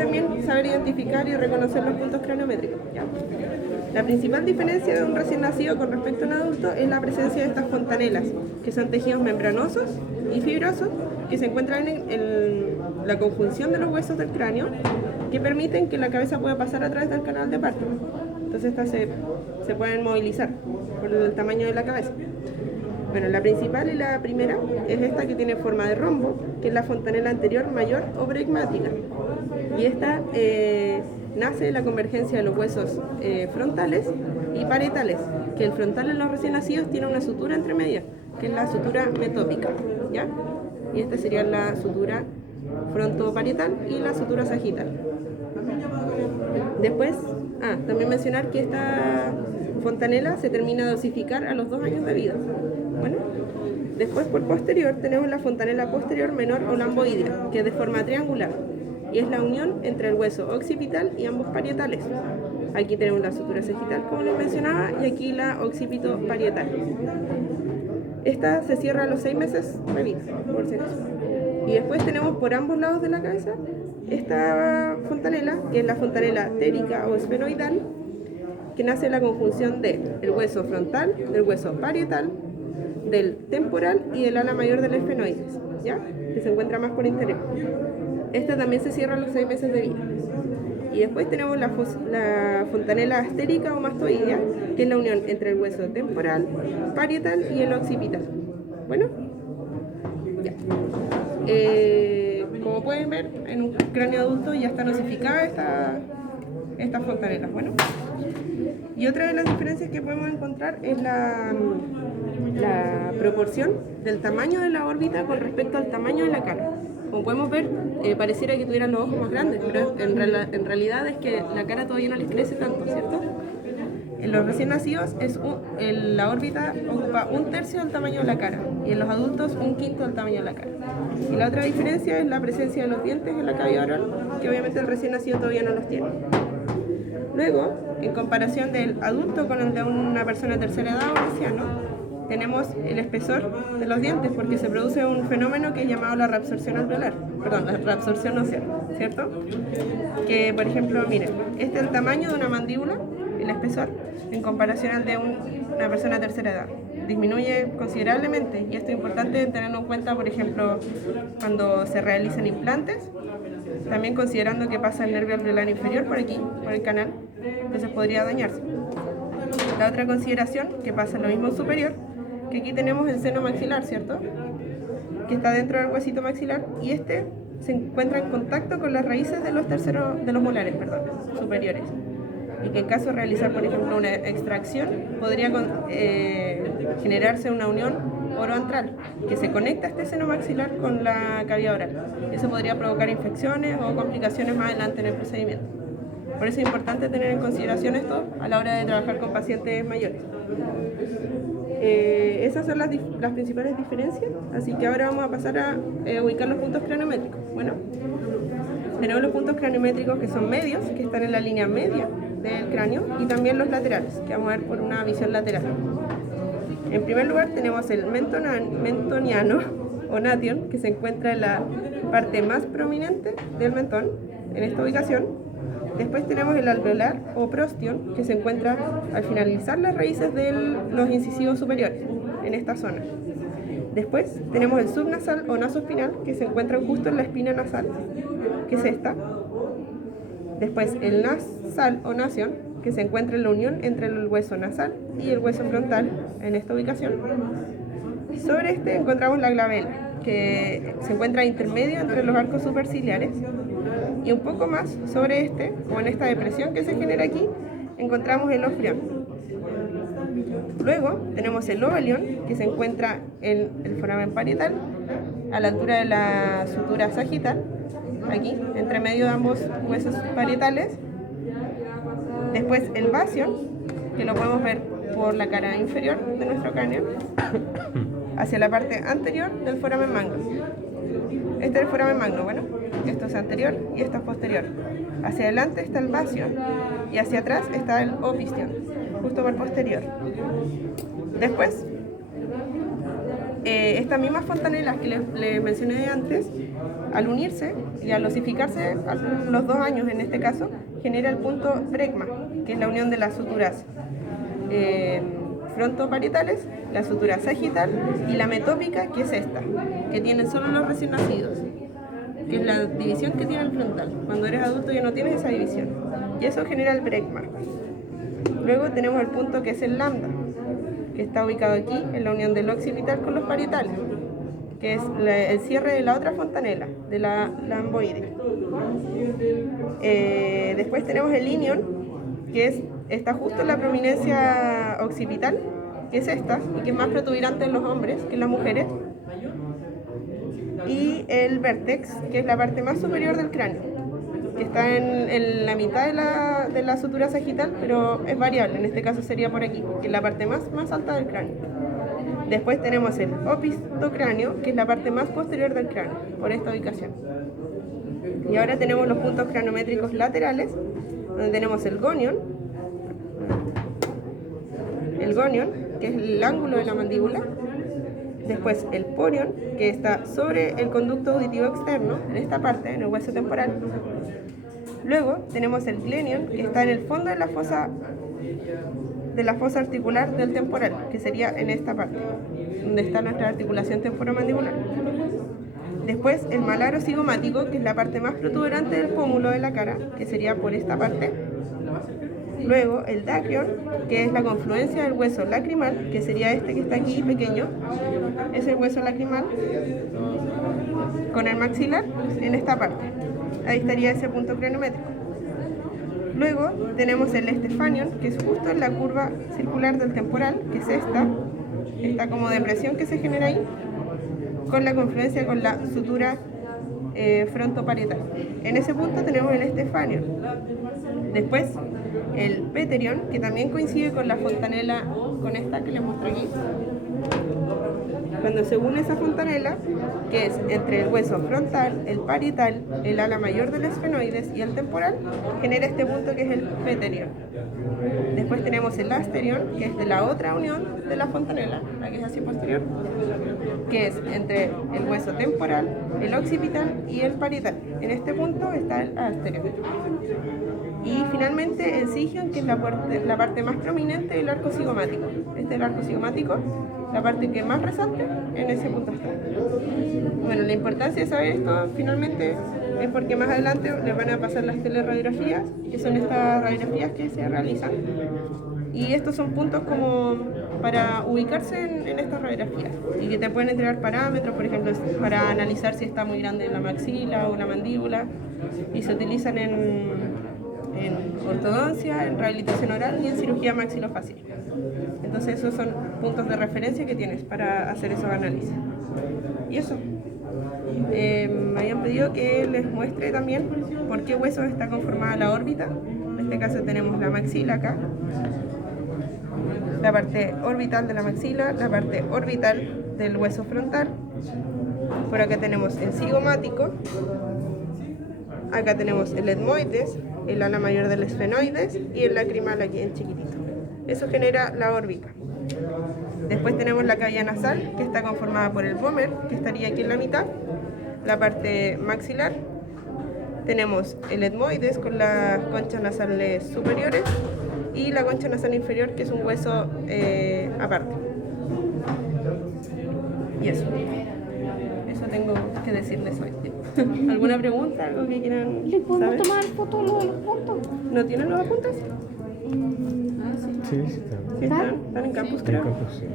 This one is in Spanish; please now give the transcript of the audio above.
también saber identificar y reconocer los puntos craniométricos, ¿ya? La principal diferencia de un recién nacido con respecto a un adulto es la presencia de estas fontanelas, que son tejidos membranosos y fibrosos que se encuentran en la conjunción de los huesos del cráneo, que permiten que la cabeza pueda pasar a través del canal de parto. Entonces estas se pueden movilizar por el tamaño de la cabeza. Bueno, la principal y la primera es esta que tiene forma de rombo, que es la fontanela anterior mayor o bregmática. Y esta nace de la convergencia de los huesos frontales y parietales, que el frontal en los recién nacidos tiene una sutura entre medias, que es la sutura metópica, ¿ya? Y esta sería la sutura frontoparietal y la sutura sagital. Después, también mencionar que esta fontanela se termina de osificar a los 2 años de vida. Bueno, después por posterior tenemos la fontanela posterior menor o lamboidea, que es de forma triangular y es la unión entre el hueso occipital y ambos parietales. Aquí tenemos la sutura sagital, como les mencionaba, y aquí la occipito-parietal. Esta se cierra a los 6 meses de vida, por si acaso. Y después tenemos por ambos lados de la cabeza esta fontanela, que es la fontanela térica o esfenoidal, que nace de la conjunción del hueso frontal, del hueso parietal, del temporal y del ala mayor del esfenoides, ¿ya? Que se encuentra más por interior. Esta también se cierra a los 6 meses de vida. Y después tenemos la fontanela astérica o mastoidea, que es la unión entre el hueso temporal, parietal y el occipital. Bueno, ya. Como pueden ver, en un cráneo adulto ya están osificadas estas fontanelas. Bueno, y otra de las diferencias que podemos encontrar es la proporción del tamaño de la órbita con respecto al tamaño de la cara. Como podemos ver, pareciera que tuvieran los ojos más grandes, pero en realidad es que la cara todavía no les crece tanto, ¿cierto? En los recién nacidos la órbita ocupa 1/3 del tamaño de la cara y en los adultos 1/5 del tamaño de la cara. Y la otra diferencia es la presencia de los dientes en la cavidad oral, que obviamente el recién nacido todavía no los tiene. Luego, en comparación del adulto con el de una persona de tercera edad o anciano, tenemos el espesor de los dientes porque se produce un fenómeno que es llamado la reabsorción alveolar, perdón, la reabsorción ósea, ¿cierto? Que, por ejemplo, miren, este es el tamaño de una mandíbula, el espesor, en comparación al de una persona de tercera edad. Disminuye considerablemente y esto es importante tenerlo en cuenta, por ejemplo, cuando se realizan implantes, también considerando que pasa el nervio alveolar inferior por aquí, por el canal, entonces podría dañarse. La otra consideración, que pasa lo mismo en superior, que aquí tenemos el seno maxilar, ¿cierto? Que está dentro del huesito maxilar y este se encuentra en contacto con las raíces de los molares, superiores. Y que en caso de realizar, por ejemplo, una extracción, podría generarse una unión oroantral que se conecta a este seno maxilar con la cavidad oral. Eso podría provocar infecciones o complicaciones más adelante en el procedimiento. Por eso es importante tener en consideración esto a la hora de trabajar con pacientes mayores. Esas son las principales diferencias, así que ahora vamos a pasar a ubicar los puntos craniométricos. Bueno, tenemos los puntos craniométricos que son medios, que están en la línea media del cráneo, y también los laterales, que vamos a ver por una visión lateral. En primer lugar tenemos el mentoniano o nation, que se encuentra en la parte más prominente del mentón, en esta ubicación. Después tenemos el alveolar o prostion, que se encuentra al finalizar las raíces de los incisivos superiores, en esta zona. Después tenemos el subnasal o nasoespinal, que se encuentra justo en la espina nasal, que es esta. Después el nasal o nación, que se encuentra en la unión entre el hueso nasal y el hueso frontal, en esta ubicación. Sobre este encontramos la glabela, que se encuentra intermedio entre los arcos superciliares. Y un poco más sobre este, o en esta depresión que se genera aquí, encontramos el ofrión. Luego tenemos el ovalión, que se encuentra en el foramen parietal, a la altura de la sutura sagital, aquí, entre medio de ambos huesos parietales. Después el basio, que lo podemos ver por la cara inferior de nuestro cráneo, hacia la parte anterior del foramen magno. Este es el foramen magno, bueno, esto es anterior y esto es posterior. Hacia adelante está el basio y hacia atrás está el opistion, justo por posterior. Después, estas mismas fontanelas que les mencioné antes Al unirse y al osificarse a los 2 años en este caso, genera el punto brecma, que es la unión de las suturas frontoparietales, la sutura sagital y la metópica, que es esta, que tienen solo los recién nacidos, que es la división que tiene el frontal. Cuando eres adulto ya no tienes esa división, y eso genera el brecma. Luego tenemos el punto que es el lambda, que está ubicado aquí en la unión del occipital con los parietales, que es el cierre de la otra fontanela, de la lamboide. Después tenemos el ilion, que está justo en la prominencia occipital, que es esta, y que es más protuberante en los hombres que en las mujeres. Y el vértex, que es la parte más superior del cráneo, que está en la mitad de la sutura sagital, pero es variable, en este caso sería por aquí, que es la parte más alta del cráneo. Después tenemos el opistocráneo, que es la parte más posterior del cráneo, por esta ubicación. Y ahora tenemos los puntos cranométricos laterales, donde tenemos el gonion, que es el ángulo de la mandíbula. Después el porion, que está sobre el conducto auditivo externo, en esta parte, en el hueso temporal. Luego tenemos el glenion, que está en el fondo de la fosa articular del temporal, que sería en esta parte, donde está nuestra articulación temporomandibular. Después el malaro cigomático, que es la parte más protuberante del pómulo de la cara, que sería por esta parte. Luego el dacrion, que es la confluencia del hueso lacrimal, que sería este que está aquí pequeño, es el hueso lacrimal, con el maxilar en esta parte. Ahí estaría ese punto cranométrico. Luego tenemos el estefanion, que es justo en la curva circular del temporal, que es esta como depresión que se genera ahí, con la confluencia con la sutura frontoparietal. En ese punto tenemos el estefanion. Después el peterion, que también coincide con la fontanela, con esta que les muestro aquí. Cuando se une esa fontanela, que es entre el hueso frontal, el parietal, el ala mayor del esfenoides y el temporal, genera este punto que es el peterion. Después tenemos el asterion, que es de la otra unión de la fontanela, la que es así posterior, que es entre el hueso temporal, el occipital y el parietal. En este punto está el asterion. Y finalmente el sigion, que es la parte más prominente del arco cigomático. Este es el arco cigomático, la parte que más resalta, en ese punto está. Bueno, la importancia de saber esto finalmente es porque más adelante les van a pasar las teleradiografías, que son estas radiografías que se realizan. Y estos son puntos como para ubicarse en estas radiografías y que te pueden entregar parámetros, por ejemplo, para analizar si está muy grande la maxila o la mandíbula, y se utilizan en ortodoncia, en rehabilitación oral y en cirugía maxilofacial. Entonces esos son puntos de referencia que tienes para hacer esos análisis. Y eso. Me habían pedido que les muestre también por qué huesos está conformada la órbita. En este caso tenemos la maxila acá, la parte orbital de la maxila, la parte orbital del hueso frontal. Por acá tenemos el cigomático. Acá tenemos el etmoides, el ala mayor del esfenoides y el lacrimal aquí en chiquitito. Eso genera la órbita. Después tenemos la cavidad nasal, que está conformada por el vomer, que estaría aquí en la mitad, la parte maxilar. Tenemos el etmoides con las conchas nasales superiores y la concha nasal inferior, que es un hueso aparte. Y eso tengo que decirles hoy. ¿Alguna pregunta? ¿Algo que quieran ¿Le podemos saber? tomar fotos de los puntos? ¿No tienen los apuntes? Sí, sí, está. Sí, están en campus, En creo. campus, sí.